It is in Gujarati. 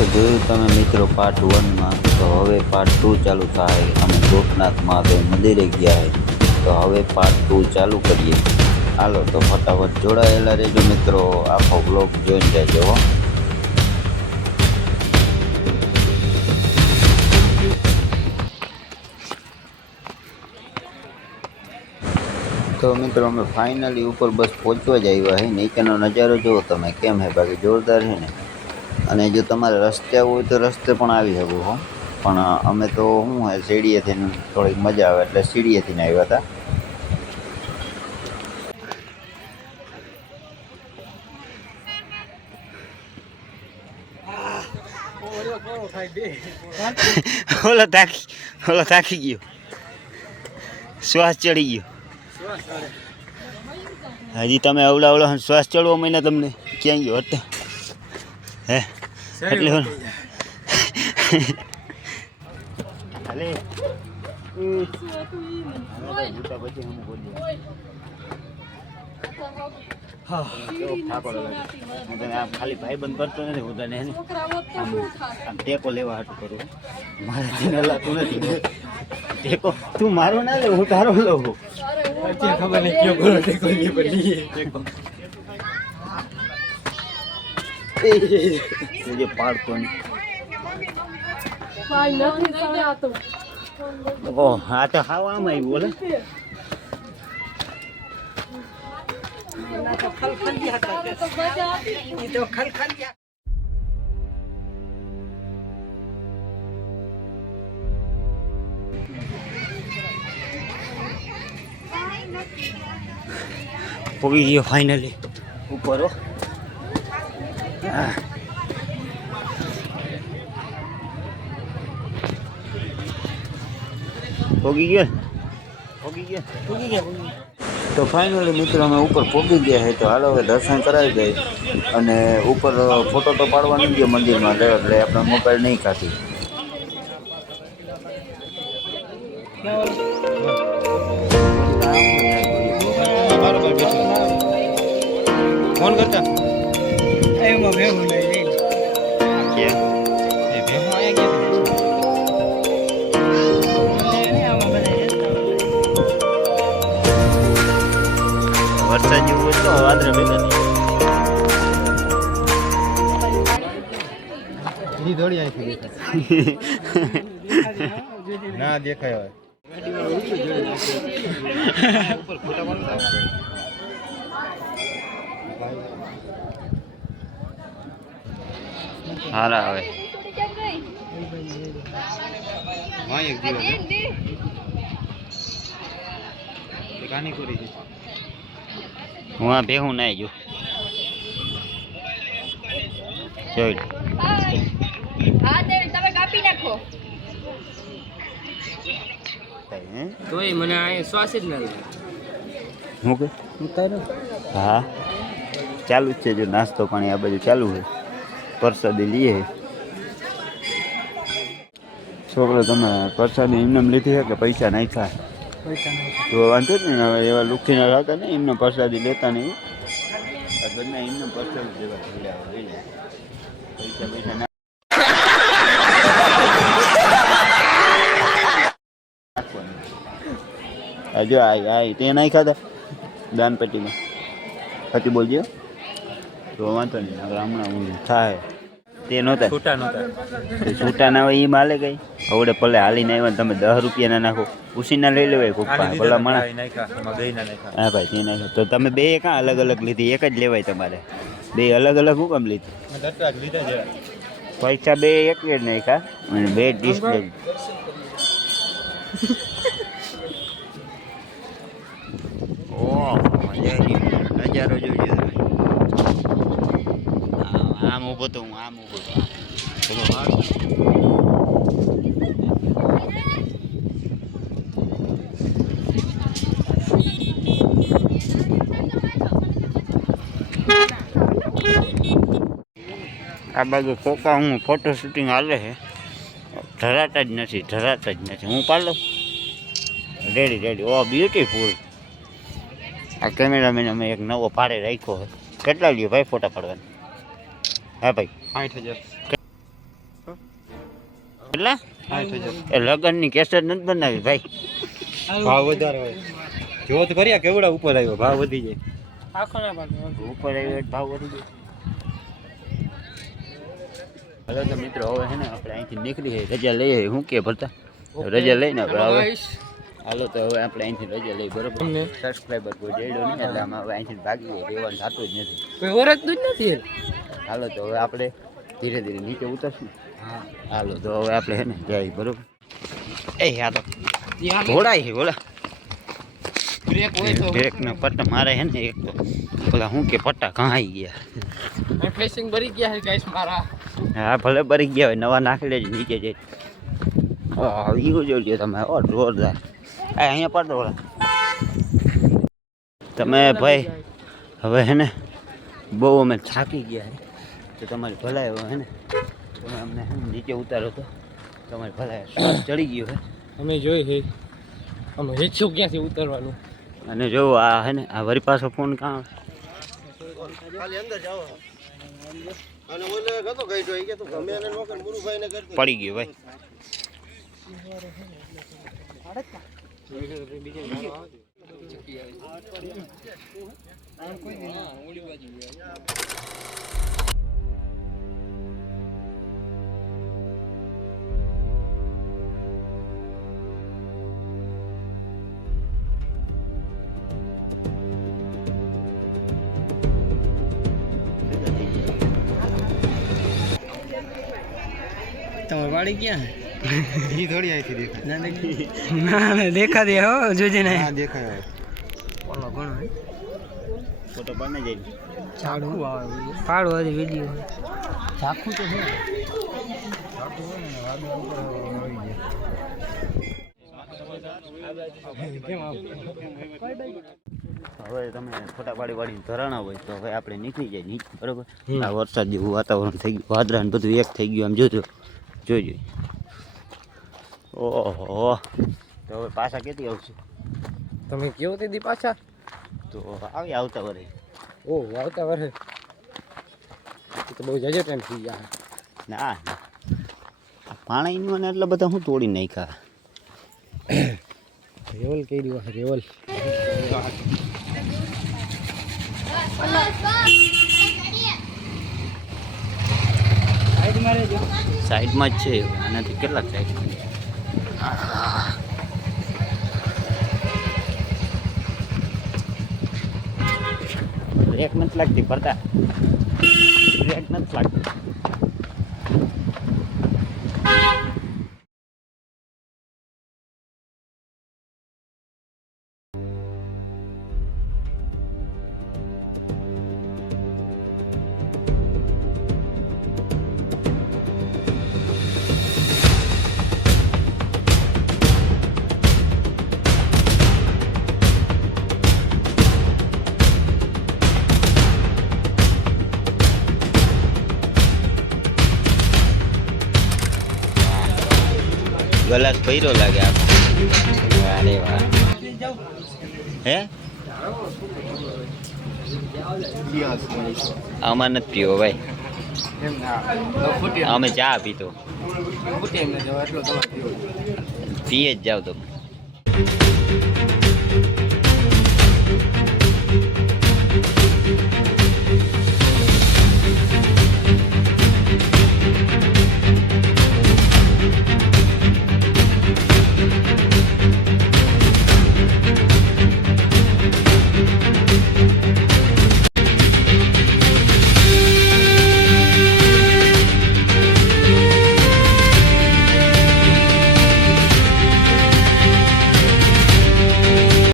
તો જોયું તમે મિત્રો પાર્ટ 1 માં, તો હવે પાર્ટ 2 ચાલુ થાય અને ગોપનાથ મહાદેવ મંદિરે ગયા છે, તો હવે પાર્ટ 2 ચાલુ કરીએ. હાલો તો ફટાફટ જોડાયેલા રહેજો મિત્રો, આખો બ્લોગ જોઈને જાજો હો. તો મિત્રો અમે ફાઇનલી ઉપર બસ પહોંચવા જ આવ્યા છે. નીચેનો નજારો જુઓ તમે કેમ છે, બાકી જોરદાર છે ને. અને જો તમારે રસ્તે આવવું હોય તો રસ્તે પણ આવી શકો હો, પણ અમે તો શું હે સીડીએથી થોડીક મજા આવે એટલે સીડીએથી આવ્યા હતા. ઓલો થાકી ગયો, શ્વાસ ચડી ગયો. હજી તમે અવડા શ્વાસ ચડવો મહિના તમને ક્યાં ગયો હતો હે એટલે હું તને આમ ખાલી ભાઈ બંધ કરતો નથી, હું તને આમ ટેકો લેવા હાટું કરું. મારાથી હલાતું નથી ટેકો, તું મારો ના લે, હું તારો લઉં. ખબર નહીં કયો બોલો ટેકો નહીં બની જે પાડતો ઓહ આ તો હાવ આમ આવી બોલે. પહોંચી ગયો ફાઇનલી ઉપર. પહોંચી ગયા તો ફાઇનલી મિત્રો અમે ઉપર પહોંચી ગયા છે. તો હાલો હવે દર્શન કરાવી દઈએ અને ઉપર ફોટો તો પાડવાની ગયો મંદિરમાં ગયો એટલે આપણે મોબાઈલ નહીં કાઢી. ફોન કરતા એમાં ભેગું નહીં વરસાદ જેવું તો વાદળા ભેગા નહીં દોડી આવી ના દેખાય હોય ઉપર ફોટા પાડતા હારા આવે હું આ ભેહું ના જો જોઈ તમે કાપી નાખો તોય મને આ શ્વાસ જ ના લે. હું કે હા ચાલુ જ છે, જો નાસ્તો પાણી આ બાજુ ચાલુ છે, પ્રસાદી લઈએ. છોકરો તમે પ્રસાદી એમને લીધી છે કે પૈસા નાખ્યા? તો વાંધો જ ને, હવે એવા લુખીના રાખતા ને એમને પ્રસાદી લેતા નહીં. ઘરના એમને પ્રસાદી લેવા પૈસા પૈસા જો આ તે નહીં ખાતા દાન પેટીમાં હતી બોલજો તો વાંધો નહીં. હવે હમણાં હું થાય તે નહોતા છૂટા ના હોય એ માલે ગઈ હવે ભલે હાલીને આવ્યા તમે 10 રૂપિયા ના નાખો ઉસીના લઈ લેવાય કોપા ભલા માણા. હા ભાઈ તે નાખો તો તમે બે કાં અલગ અલગ લીધી? એક જ લેવાય તમારે, બે અલગ અલગ શું કામ લીધી? પૈસા બે એક જ નાખ્યા અને બે ડિસ્પ્લે. ઓહ નજારો જોજો તમે. આમ ઊભો તો હું આમ ઊભો આ બાજુ કોકા હું ફોટો શૂટિંગ હાલે છે, ધરાતા જ નથી. હું પાડલો રેડી. ઓ બ્યુટીફુલ. આ કેમેરામેન અમે એક નવો ભાડે રાખ્યો છે. કેટલા લ્યો ભાઈ ફોટા પાડવાના? હા ભાઈ 60,000. કેટલા એ લગનની કેસેટ નથી બનાવી ભાઈ. ભાવ વધારે હોય જો તો કર્યા કેવડા ઉપર આવ્યો ભાવ વધી જાય ઉપર આવ્યો એટલે ભાવ વધી જાય. હવે તો મિત્રો હવે હે ને આપણે અહીંથી નીકળી રજા લઈએ શું કે ભરતા રજા લઈને આપણે હવે હાલો તો હવે આપણે અહીંથી રજા લઈએ બરોબર. સબસ્ક્રાઈબર કોઈ ડેડો નહીં એટલે આમાં હવે અહીંથી ભાગી રહેવાનું થતું જ નથી. કોઈ ઓળખતું જ નથી. હાલો તો હવે આપણે ધીરે ધીરે નીચે ઉતરશું. હાલો તો હવે આપણે હે ને જાય બરોબર. એ હા તો ઘોડાય છે ઓલા બ્રેક હોય તો બ્રેકના પટ્ટા મારે હે ને એક તો ઓલા શું કે પટ્ટા ઘાઈ ગયા. ફ્લેશિંગ ભરી ગયા છે ગાઈસ મારા. હા ભલે ભરી ગયા હોય નવા નાખી લેજો નીચે જઈ. એવું જોઈ તમે જોરદાર. અહીંયા પડતો ઓલા તમે ભાઈ હવે હે ને બહુ અમે થાકી ગયા તો તમારી ભલાઈ હે ને તમે અમને નીચે ઉતારો તો તમારી ભલાઈ શ્વાસ ચડી ગયો હે. અમે જોઈ છે અમે હેચું ક્યાંથી ઉતરવાનું. અને જો આ હે ને આ વરી પાછો ફોન કાં ખાલી અંદર જાઓ અને ઓલે ગતો ગઈ તો કે તું ગમે એને નોકર મુરુભાઈને કરતો પડી ગયો ભાઈ. તમારી વાડી ક્યાં ઈ થોડી આઈથી દેખાય ના દેખા દે હો જોજે ને. હા દેખાય ઓલો ઘણો ફોટો બને જઈને ચાડું પાડો હજી વિડિયો ઝાખું તો છે. હવે તમે ફોટા પાડી પાડીને ધરાણા હોય તો હવે આપણે નીકળી જાય નીચે બરોબર. આ વરસાદ જેવું વાતાવરણ થઈ ગયું વાદળા ને બધું એક થઈ ગયું આમ જોજો જોજો. ઓહો તો હવે પાછા કેતી આવશું તમે કેવો તે દી પાછા તો આવી આવતા વરે. ઓ આવતા વરે તો બહુ જાજો ટાઈમ થઈ ગયા. ના પાણીની મને એટલા બધા હું તોડી નાખ્યા. રેવલ કઈ રહ્યો રેવલ સાઈડમાં જ છે આનાથી કેટલાક સાઈડ બ્રેક નથી લાગતી પડતા બ્રેક નથી લાગતી. ગલાસ ભર્યો લાગે આપ. અરે વાહ હે આમાં નથી પીવો ભાઈ અમે ચા પીતો પીએ જ જાવ તમે.